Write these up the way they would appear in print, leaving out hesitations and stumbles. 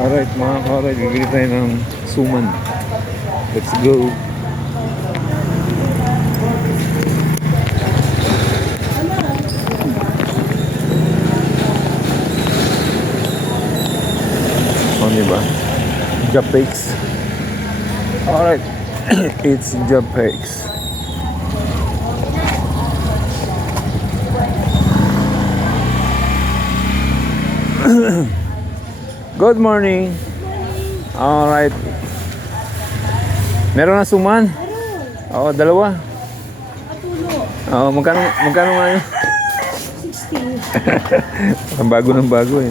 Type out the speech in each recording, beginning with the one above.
Alright mga ka-alright, bibili tayo ng suman. Let's go. O, diba? Japex. Alright. It's Japex. Good morning. Alright. Meron na suman? Oo, dalawa. Oo, magkano nga yun? 60. Bago ng bago eh.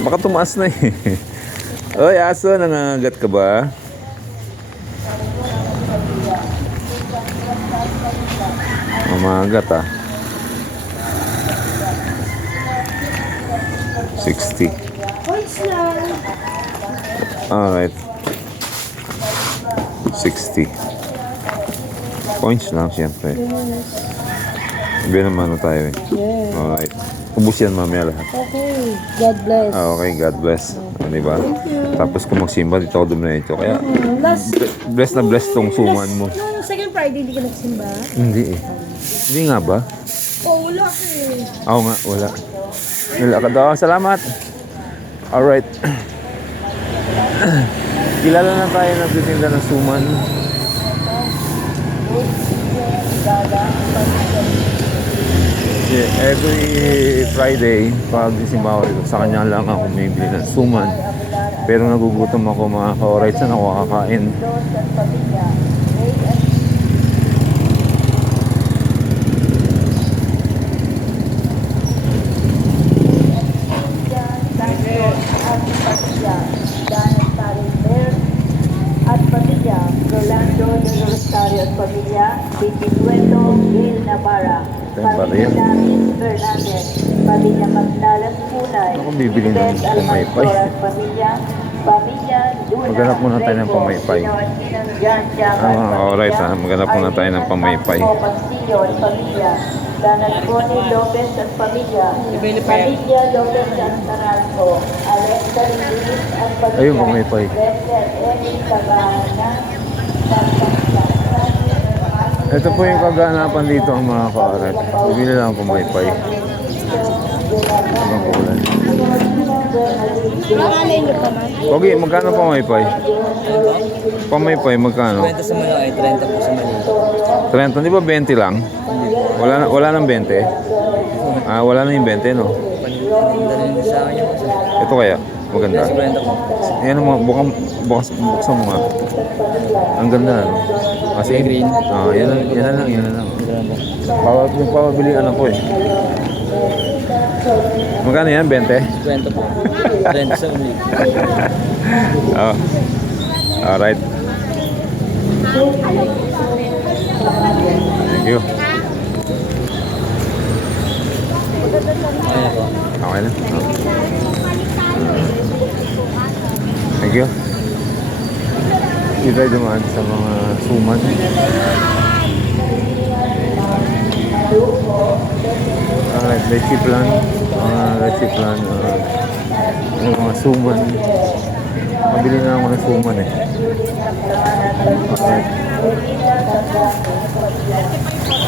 Baka tumaas na eh. Oy, aso, nangangagat ka ba? Mamagat ah. 60. Alright. 60. Points lang siyempre. Sabi naman na tayo eh. Yes. Alright. Ubus yan mamaya lahat. Okay. God bless. Okay, God bless. Diba? Tapos kung magsimba, dito ako dumiretso. Kaya, bless na bless tong suman mo. Nung second Friday, hindi ka nagsimba? Hindi eh. Hindi nga ba? Oo, wala ka eh. Oo nga, wala. Wala ka daw. Salamat. Alright. Kilala na tayo nagtitinda ng suman. Yeah, every Friday, pag isimbaw dito, sa kanya lang ako bumibili ng suman. Pero nagugutom ako mga ka-alright, saan ako kakain? At pamilya, Rolando de Rosario at pamilya, Bitinueto Gil Navarra, pamilya David Fernandez, pamilya Magdalas Punay, Ako bibili ng pamaypay. Pamilya Luna, Maghanap muna tayo ng pamaypay. Alright ha, maghanap muna tayo ng pamaypay. Castillo at pamilya, Danasconi Lopez at pamilya, pamilya Lopez at Taranco, Alexa Luis at pamilya, Ayun, pamaypay. Ito po yung kaganapan dito ang mga ka-alright. Bibili lang ang pamaypay. Habang kukulan. Nakalay niyo pa man? Pogi, magkano pamaypay? Pamaypay, magkano? 30 sa Manila ay 30 po sa Manila. 30, di ba 20 lang? Wala nang 20? Ah, wala na yung 20, no? Dalhin din sa akin yung Ito kaya, maganda. sa 30 po. Yan ang mga, buksan mo nga. Ang ganda, no? Kasi, Green. yan na lang. Yung pawabilihan ako eh. Magkano yan? 20? 20 po. 30 sa Manila. Oh. Alright. Thank you. Ayan po. Okay na. Oh. Thank you. Hindi tayo dumaan sa mga suman. Alright, reciplan. Reciplan. Mga suman. Mabili na ako ng suman eh. Alright.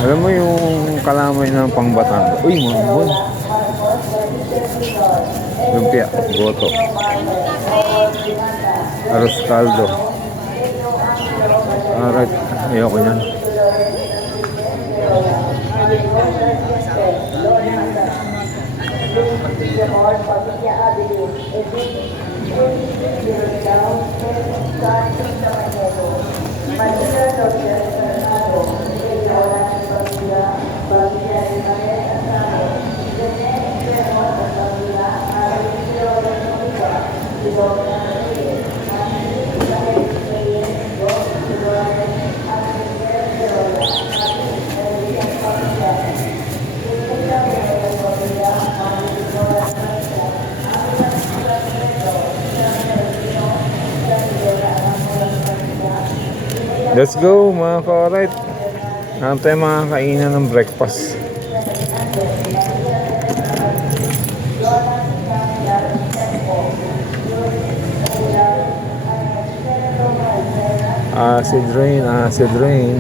Alam mo yung kalamay ng pangbatang. Uy, mamon. Lumpia, goto. Arroz caldo. Alright, ayoko niyan. Let's go mga ka-alright. Hanap tayo mga kainan ng breakfast. Acid rain, acid rain.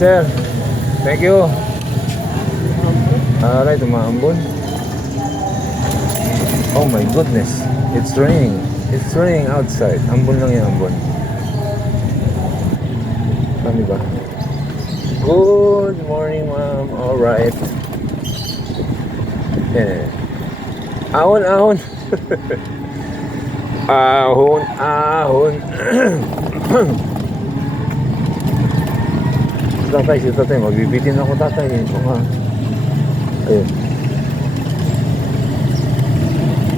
Sir. Thank you. Alright, umaambon. Oh my goodness. It's raining. It's raining outside. Ambon lang yung ambon. Ano ba? Good morning, ma'am. Alright. Yeah. Ahon, ahon. Ahon, ahon. Tatay, si tatay. Magbibitin ako, tatay. Ayun.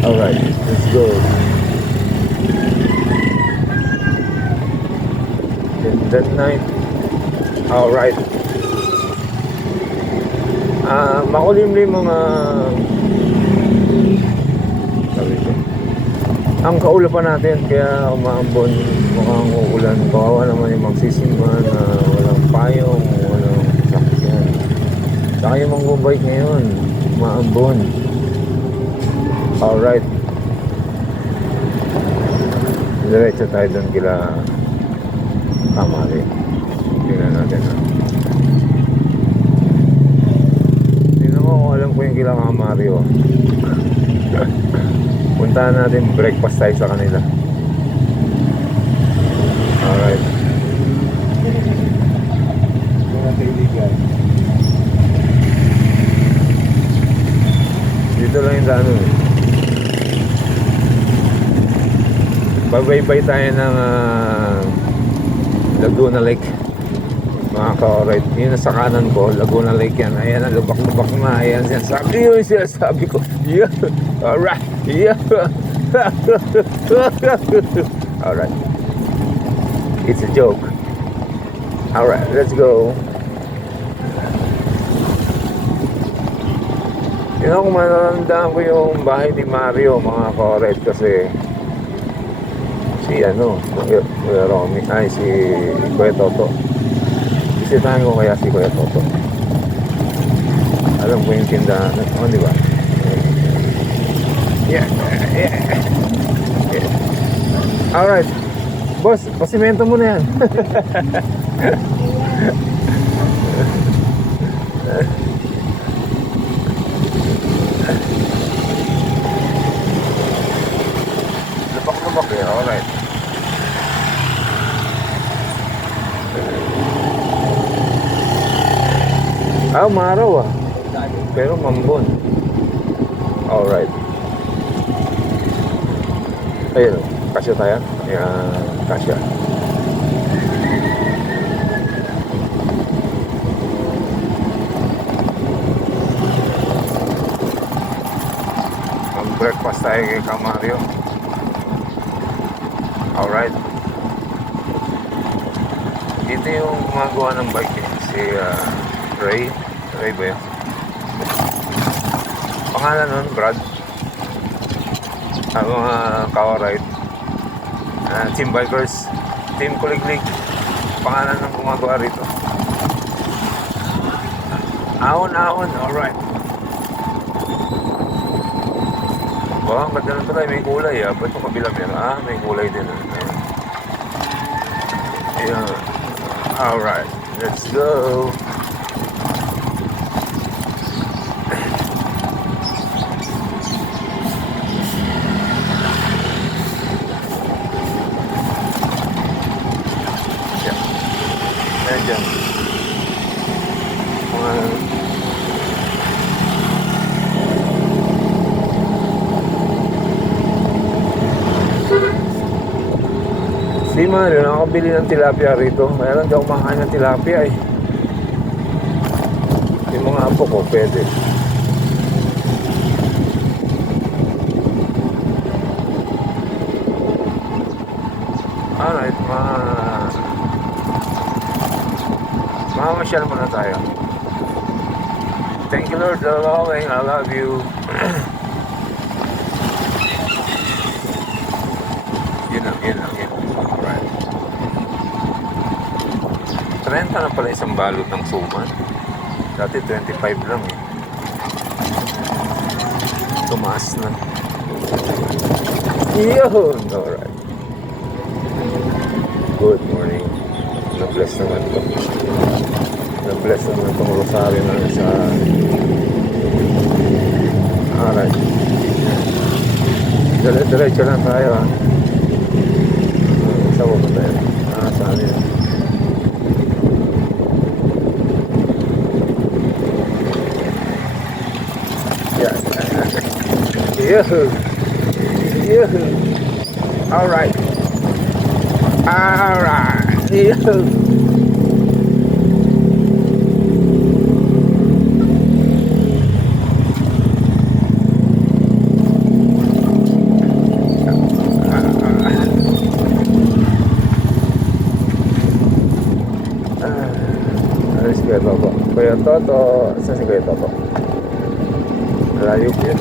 Alright, let's go. In that night. Alright. Makulimlim mga sabi ko. Ang kaulapan natin kaya umaambon mukhang uulan. Kawawa naman yung magsisimba na walang payong, walang sakyan. Saka yung mga bike ngayon, umaambon. Alright. Diretso tayo doon kila Kamali. Tingnan natin ha. Tingnan mo kung alam ko yung kila Mario. Puntahan natin, breakfast tayo sa kanila. Alright. Mga kaibigan. Dito lang yung daan nun. Babaybay tayo ng Laguna Lake. Mga ka-alright. Yun sa kanan ko, Laguna Lake yan. Ayan, lubak-lubak na. Ayan, sinasabi yun, sinasabi ko. Yeah. Alright. Yeah. Alright. It's a joke. Alright, let's go. Yun ako, manandaan ko yung bahay ni Mario, mga ka-alright, kasi si Romy, ay si Kuya Toto. Bisitahin ko kaya si Kuya Toto. Alam ko yung tindahan, di ba? Yeah. Alright. Boss, pasimento mo na yan. Lupak-lupak eh. Alright. Umaraw ah. Pero mambon. Alright. Ayun, kasya tayo. Ayan, kasya. Mag-breakfast tayo kay Kamario. Alright. Dito yung gumagawa ng bike eh. Si Ray. Ray ba yun? Pangalan nun, Brad. Ang mga ka-alright. Team Bikers. Team Kuliglig. Pangalan ng gumagawa rito. Ahon-ahon. Alright. Baka ang ganda ng tulay. May kulay ah. Ba't itong kabila meron? May kulay din. Ayan. Alright. Let's go. Diyan. Si Mario, nakakabili ng tilapia rito. Kaya lang daw kumakain ng tilapia eh. Yung mga apo ko, pwede. Alright, mamasyal muna tayo. Thank you Lord, I love you. Yun lang. Alright. Magkano pala isang balot ng suman? Dati 25 lang eh. Tumaas na. Yun! Alright. Good morning. Na-bless naman ito. Na-bless naman itong rosaryo na sa... Alright. Diretso lang tayo ha. Sa baba tayo. Saan yun? Yeah. Yoo-hoo. Yoo-hoo. Alright. Alright. Yoo-hoo. Alis Kuya Toto. Kuya Toto. Saan si Kuya Toto? Malayo po yun.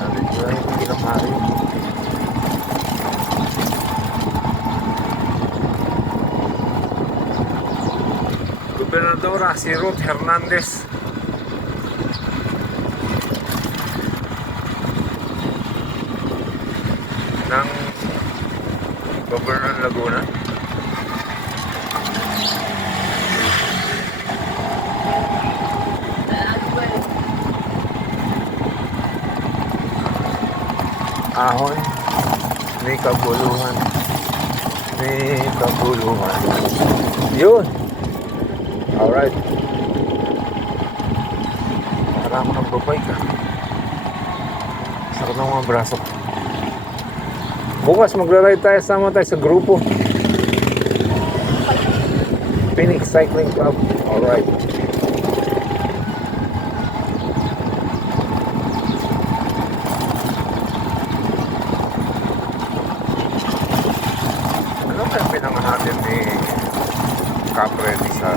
Nalit ko lang yung kinamari. Gobernadora si Ruth Hernandez. Ng Governor Laguna. Ahon, may kabuluhan. May kabuluhan. Yun! Alright. Para ako ng babay ka. Sakot ng mga braso. Bukas magra-ride tayo, sama tayo sa grupo. Phoenix Cycling Club. Alright. Ano kaya pinangan natin ni Capre sa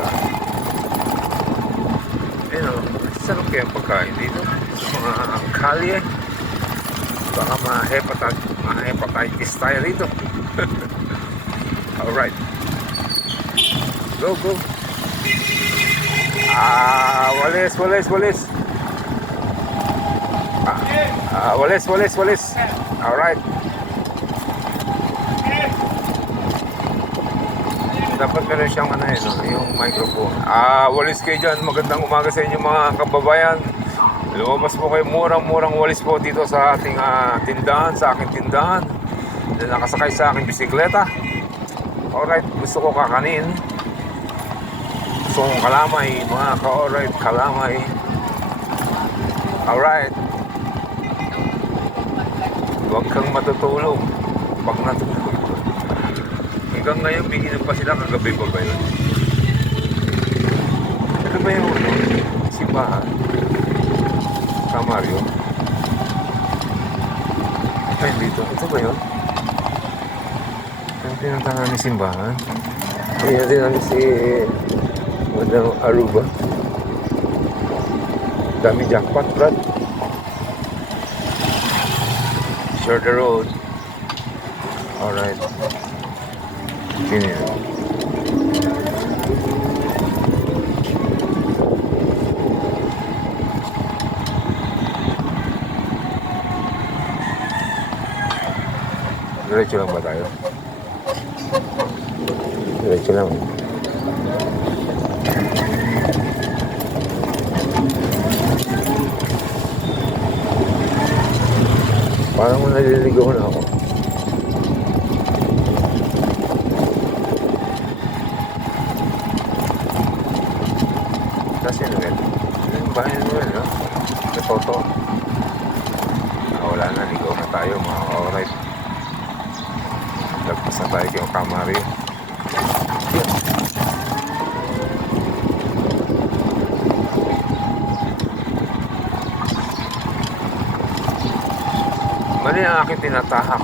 sarap kaya ang pagkain dito sa mga kalye. Baka ma-hepatitis tayo rito. Alright. Go, go. Walis. Walis. Alright. Dapat meron siyang yung microphone. Walis kayo dyan. Magandang umaga sa inyo mga kababayan. Lumabas po kayo, murang-murang walis po dito sa ating tindahan, sa aking tindahan. Na nakasakay sa aking bisikleta. Alright, gusto ko kakanin. Gusto kong kalamay, mga ka-alright, kalamay. Alright. Huwag kang matutulog pag natulog. Hanggang ngayon, bigyan pa sila, kagabi pa ba yun? Ano ba yung simbahan? Sa Mario. Ay, dito. Ito ba yun? Ang pinuntahan ni simbahan. Ayan din namin si Madam Aruba. Dami jackpot, Brad. Share the road. Alright. Sino yun? Diretso lang ba tayo? Diretso lang. Parang naliligaw na ako. Kasi Noel. Yung bahay ni Noel, no? Sa Toto. Wala na, ligaw na tayo, mga alright. Lagpas na tayo kayong Kamari. Mali ang aking tinatahak.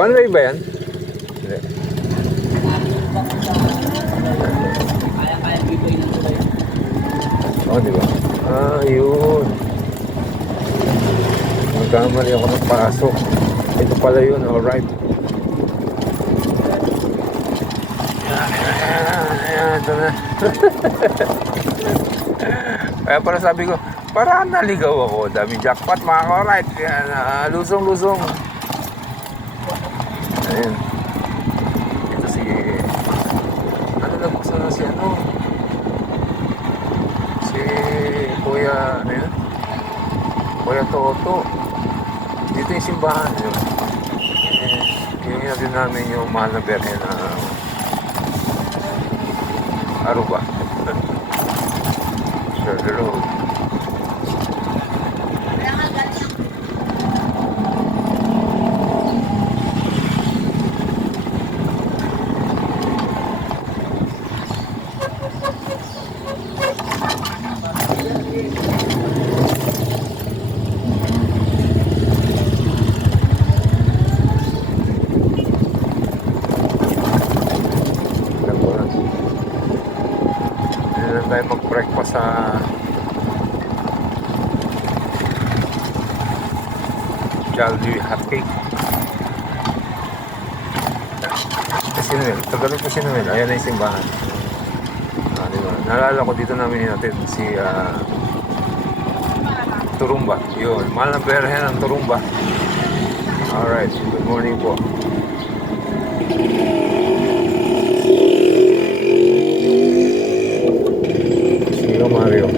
One way ba yan? Hindi. Kaya-kaya dito yun ang tulay. Oh, di ba? Ah, yun. Nagkamali ako ng pasok. Ito pala yun, alright. Ayan, ito na. Kaya pala sabi ko, parang naligaw ako. Dami jackpot, mga ka-alright. Yan, lusong-lusong. Ayan. Ito si... Ano nabuksan na si ano? Si Kuya... Ano yun? Kuya Toto. Dito yung simbahan. Yun. Yung natin namin yung mahal na berhe na Aruba. Sure, the road. Tayo mag-breakfast sa Jollibee Hotcake. Sinuel, tagalog po Sinuel. Ayan na yung simbahan. Diba? Naalala ko dito namin natin si Turumba. Yun, mahal na berhe ng Turumba. Alright, good morning po. Mario.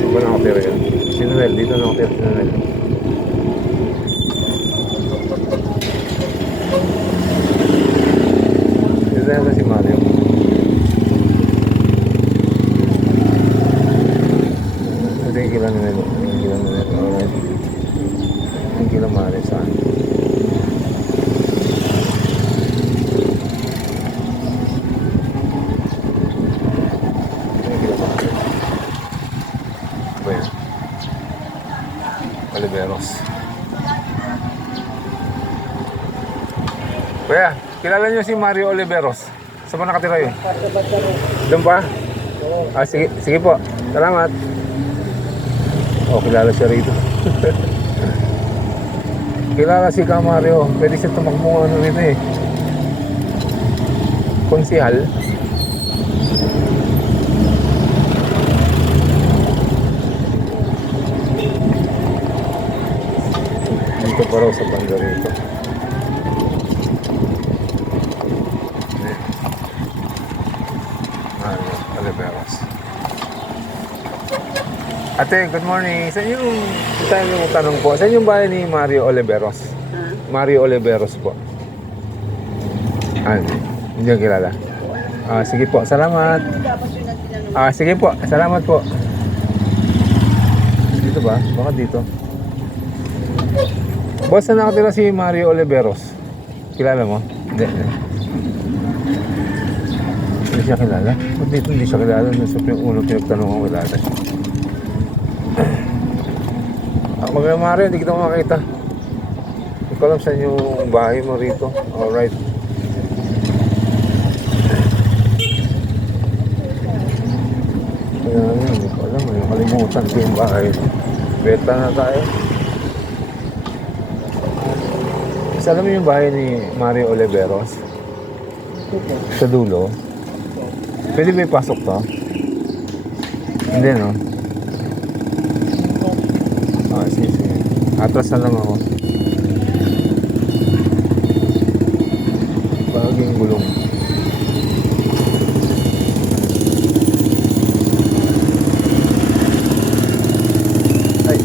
Saan ba nakatira yan? Si Noel. Dito nakatira si Noel. Dito yan si Mario. Ito yung kila Noel. Yung kila Noel. Alright. Yung kila Mario. Saan? Oliveros. Kuya, kilala niyo si Mario Oliveros? Saan ba nakatira yun? Doon pa? Sige, sige po. Salamat. Oh, kilala siya rito. Kilala si Ka Mario. Pwede siya tumakbo ano rito eh. Konsihal. Dito pa raw sa banda rito. Oliveros. Ate, good morning. Saan yung tanong po? Saan yung bahay ni Mario Oliveros? Mario Oliveros po. Hindi yung kilala. Sige po, salamat. Sige po, salamat po. Dito ba? Baka dito. Boss, na nakatira si Mario Oliveros. Kilala mo? Hindi. Hindi siya kilala? Ba't dito hindi siya kilala? Nasa unang pinagtanong ko kilala. Mga Mario, hindi kita makakita. Hindi ko alam saan yung bahay mo rito. Alright. Kaya yun, hindi ko alam. Nakalimutan ko yung bahay. Beta na tayo. Alam mo yung bahay ni Mario Oliveros? Sa dulo? Pwede ba ipasok to? Hindi, no? Sige. Atras na lang ako. Baging gulong. Ay!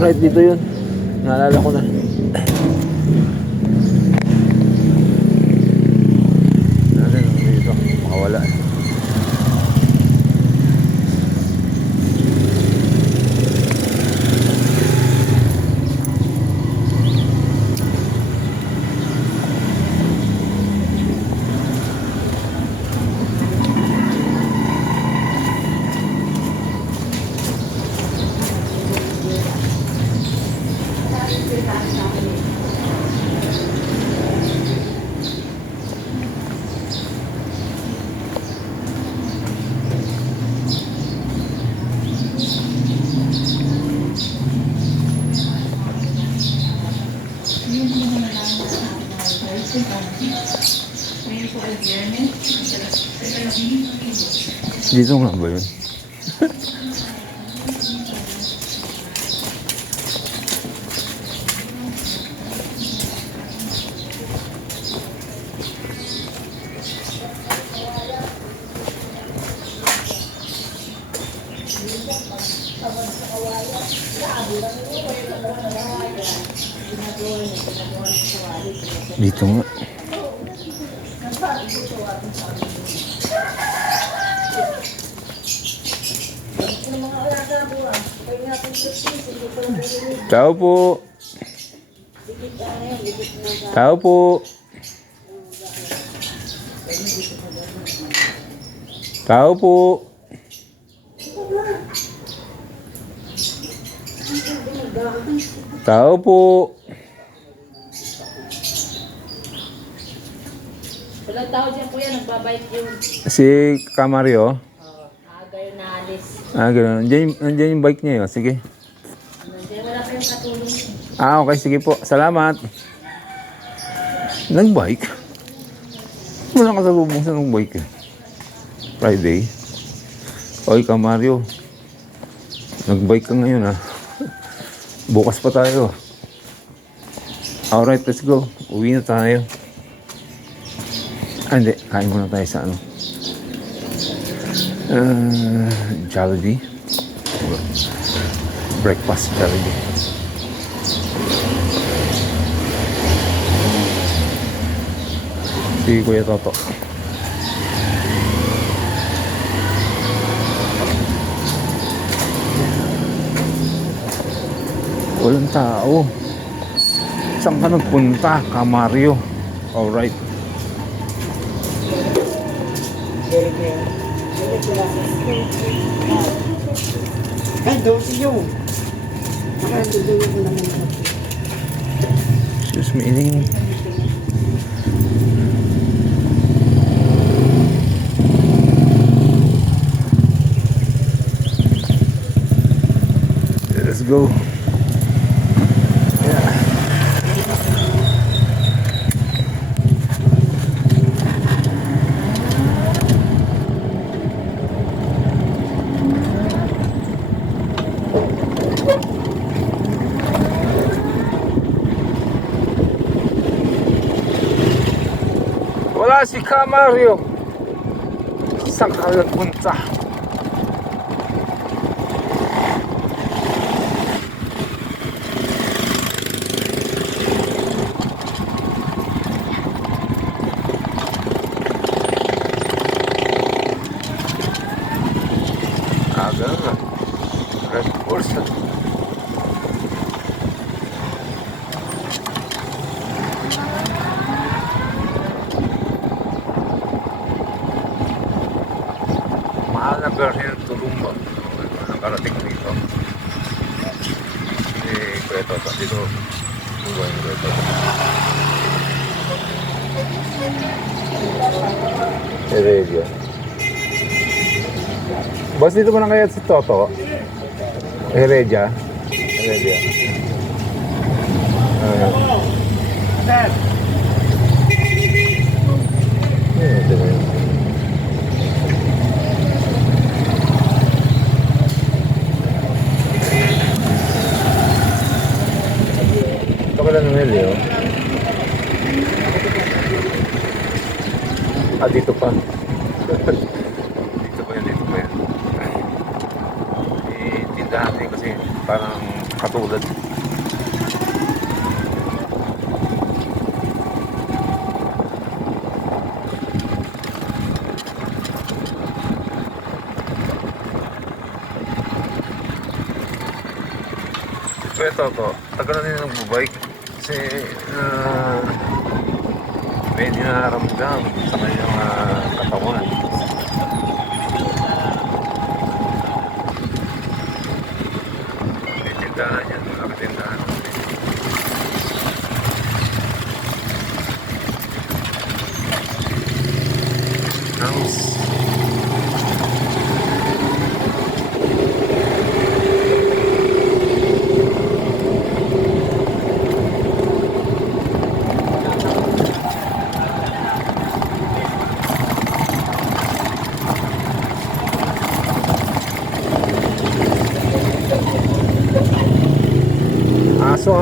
Alright, dito yun. Naalala ko na. Natin, dito. Makawala. Dito nga ba yun? Dito nga. Tao po. Tao po. Tao po. Tao po. Walang tao dyan kuya, nagbabike yun. Si Camario. Aga yun naalis. Gano'n. Nandiyan yung bike niya yun. Sige. Nandiyan wala pa yung katulong. Okay. Sige po. Salamat. Nag-bike? Wala ka sa bubong sa nag-bike eh. Friday. Oy, Camario. Nag-bike ka ngayon ah. Bukas pa tayo. Alright, let's go. Uwi na tayo. Hindi. Kain muna tayo sa ano. Jollibee. Breakfast Jollibee. Si Kuya Toto. Walang tao. Saan ka nagpunta, Camario? Alright. Excuse me, ining. Let's go. Wala si Camario. Saan ka nagpunta? Aga na. Red Horse. Mahal na version ng Tulumba. Nakarating dito. Kuya Toto. Dito. Tulumba yung Kuya Toto. Heredia. Boss, dito mo na kaya si Toto? Heredia. Heredia. Ito na yun. Ito ka lang ng Helio. Dito pa. Dito pa yan, dito pa yan. Tindahan din kasi parang katulad. So ito, tagal na din nagbubike kasi may dinaramdam sa kanyang katawan. May tindahan yan, malaki tindahan. Nice.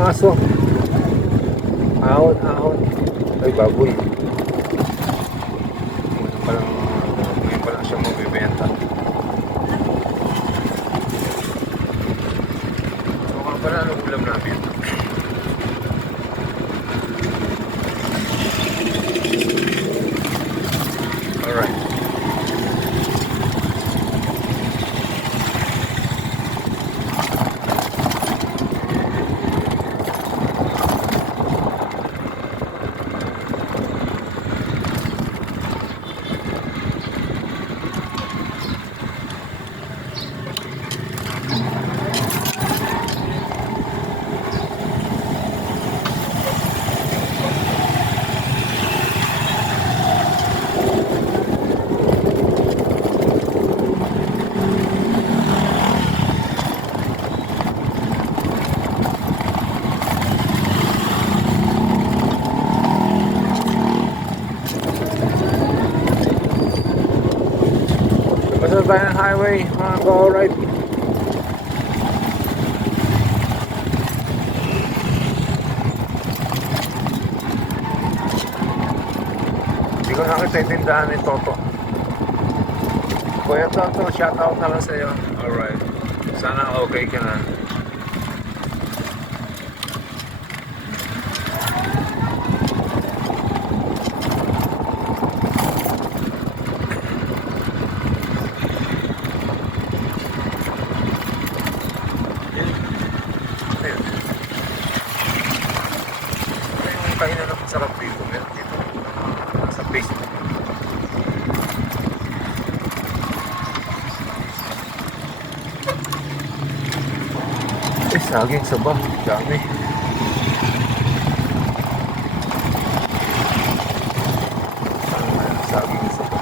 Aso. Ahon. Ay, baboy. Ngayon pa lang siya mabibenta. Mukhang pala anong ulam namin. Alright. Basta tayo ng highway, mga ka-alright. Hindi ko nakita yung tindahan ni Toto. Kuya Toto, shoutout na lang sa'yo. Alright. Sana okay ka na. Kainan na masarap dito. Meron dito sa Facebook. Saging saba. Dami. Saging saba.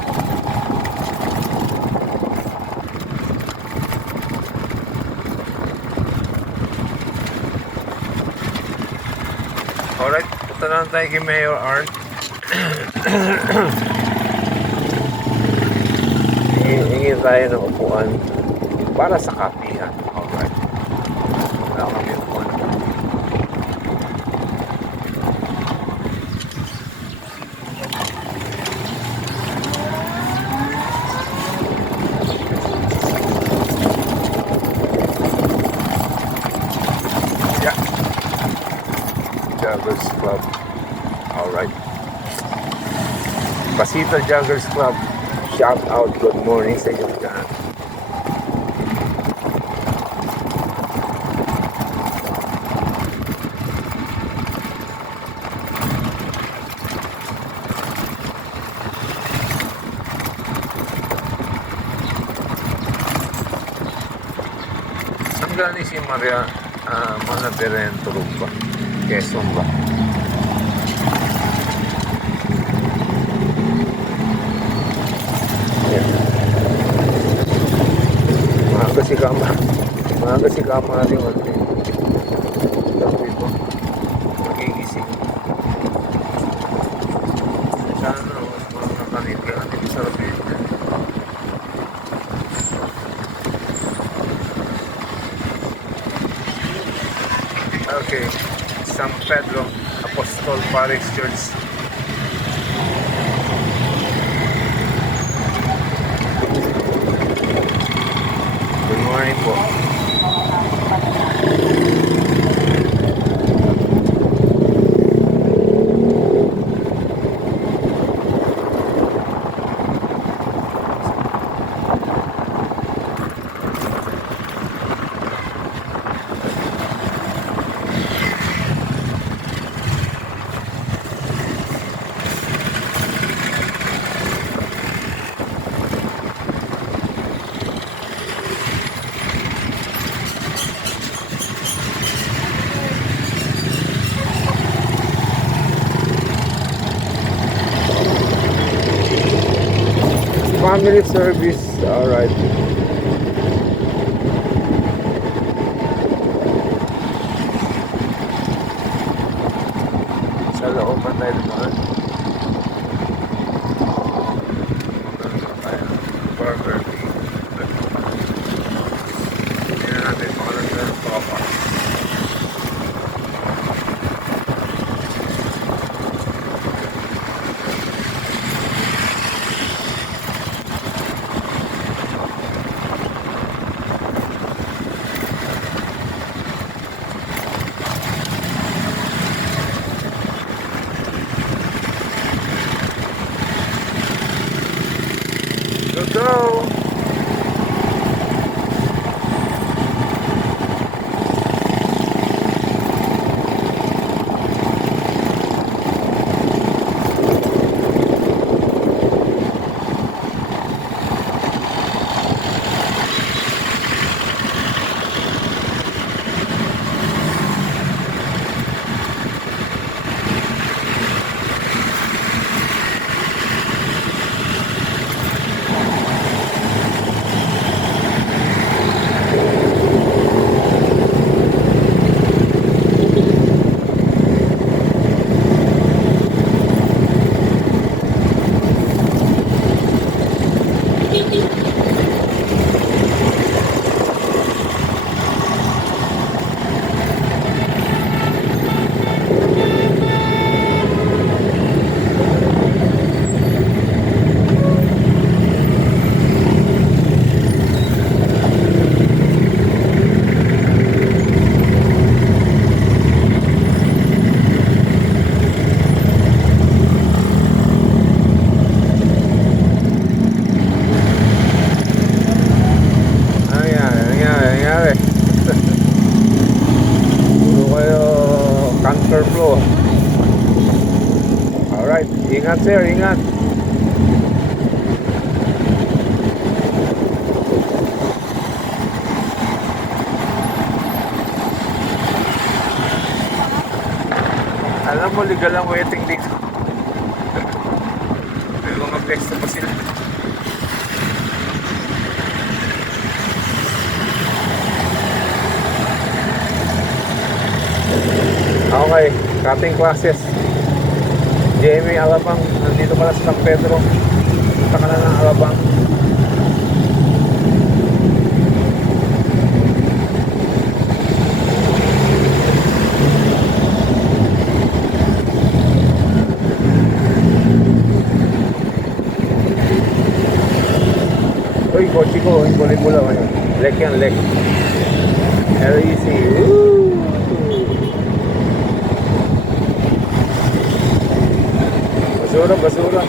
Alright. Punta na tayo kay Mayor Art. Hingin tayo ng upuan para sa kapihan. Alright. Wala kami upuan. Yeah. Joggers Club. Alright. Pasita Joggers Club. Shout out, good morning sa inyo dyan. Saan galing si Maria Manaberen Tulog ba? Quezon ba? Maaga si Kama natin tapos ito magigising sana mga kanit kaya natin masarap yun. Okay, San Pedro Apostol Parish Church. Good morning po. Family service, alright. Sa loob pa tayo naman. Burger King. Hindi na natin makalang na papa. Let's go! Flow. Alright, ingat sir, ingat. Alam mo, legal ang waiting dito. May mga pesta pa sila. Okay, cutting classes. Jamie Alabang, nandito pala sa San Pedro. Punta ka na ng Alabang. Uy, kotse ko, yung kulay pula ngayon. Lek yan, lek. LEC. Woo! Basura, basura.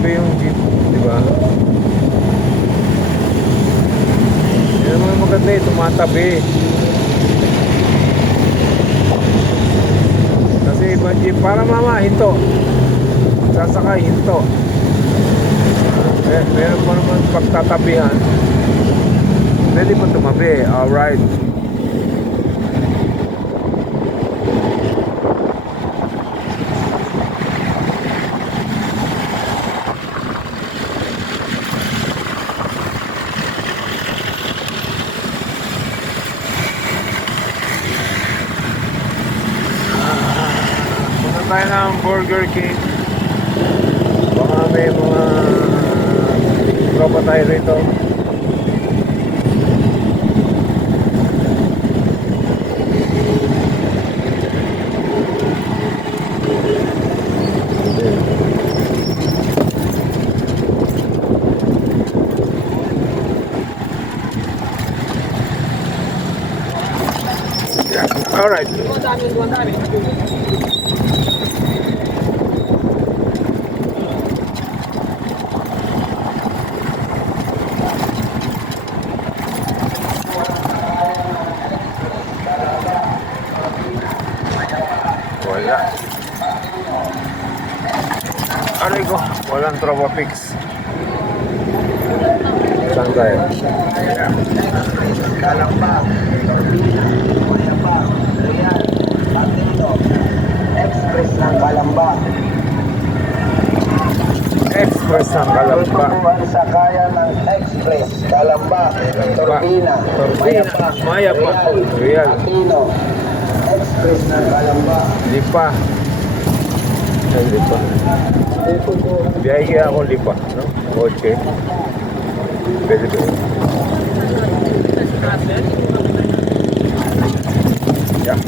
Tabi yung jeep, di ba? Yan naman maganda eh, tumatabi. Kasi ibang jeep, para mama, hinto. Sasakay, hinto. Meron pa naman pagtatabihan. Pwede pa tumabi, alright. Punta tayo ng Burger King. Baka may mga tropa tayo rito. Yeah. All right. Wala. Aray ko, walang tropa fix. Saan tayo? Express ng Kalamba. Express ng Kalamba. Tuturuan sa kaya ng Express Kalamba, Turbina, Mayapa, Real. Aquino. Express ng Kalamba. Lipa. Ay, lipa. Biyahe kaya ako lipa, no? Kotse. Pwede ba? Yeah.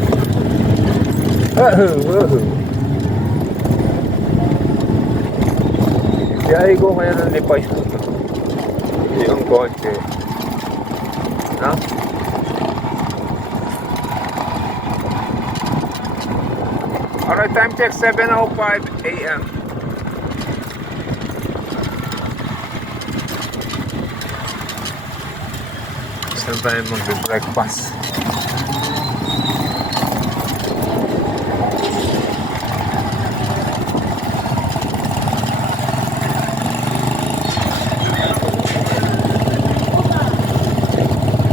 Biyahe ko kaya ng lipa yung kotse. No? Alright, time check 7:05 a.m. Saan tayo mag-breakfast?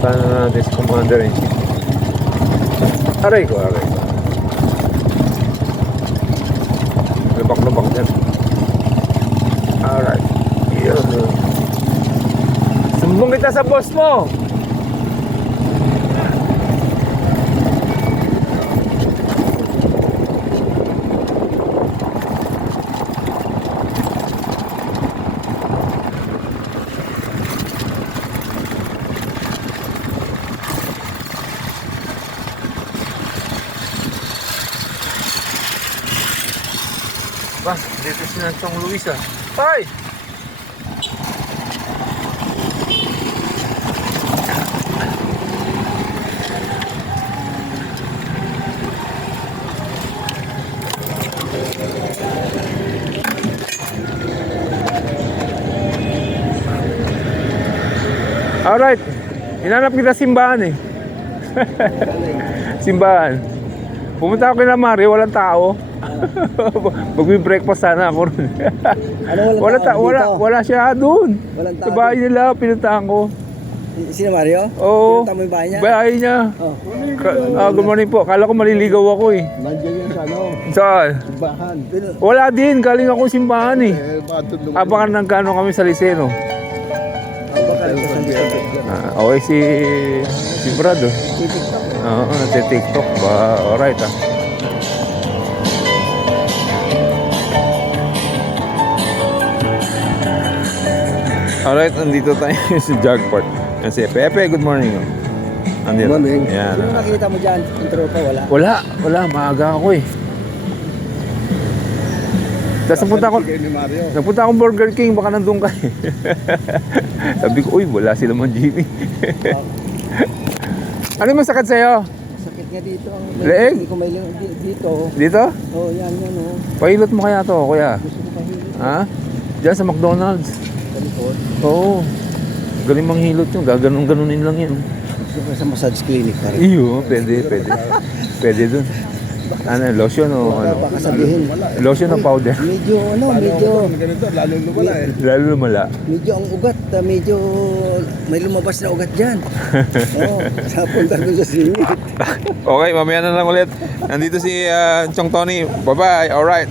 Saan na natin si Commander in Chief? Aray ko. Lubak-lubak dyan. Alright. Yun. Sumbong kita sa boss mo. Ba, dito si Nanchong Luis ah. Hoy! Alright, hinanap kita simbahan eh. Simbahan. Pumunta ako kina Mario, walang tao. Magbi-breakfast sana ako ron. Wala siya doon. Walang tao Sa bahay nila, pinuntahan ko. Sino Mario? Oo. Pinunta mo yung bahay niya? Bahay niya. Oh. Good morning po. Kala ko maliligaw ako eh. Nandiyan yung sa ano, Saan? bahan. Wala din. Galing ako simbahan eh. Matulog. Abangan ng kano kami sa Liceno. Okay, si Brad oh. Oo, nagtitiktok ba? Alright ah. Alright, nandito tayo sa Jog Park. Kasi Pepe, good morning. Oh. Nandito. Good morning. Yan. Sino nakita mo dyan? Intro pa, wala? Wala. Maaga ako eh. Tapos napunta akong Burger King, baka nandun ka eh. Sabi ko, uy, wala sila man Jimmy. Ano yung masakit sa'yo? Sakit nga dito. Leeg? Hindi ko may dito. Dito? Oh, yan. Oh. Pahilot mo kaya to, kuya? Gusto ko pahilot. Ha? Diyan sa McDonald's. Talikod. Oo. Galing manghilot yun. Gaganon-ganunin lang yan. Gusto ko sa massage clinic pa rin. Iyo, pwede. Pwede dun. Ano, lotion o ano? Baka sabihin. Lotion o powder? Medyo, Lalo lumala. medyo ang ugat, medyo may lumabas na ugat dyan. Oo, sa punta ko sa singit. Okay, mamaya na lang ulit. Nandito si Chong Tony. Bye-bye. Alright.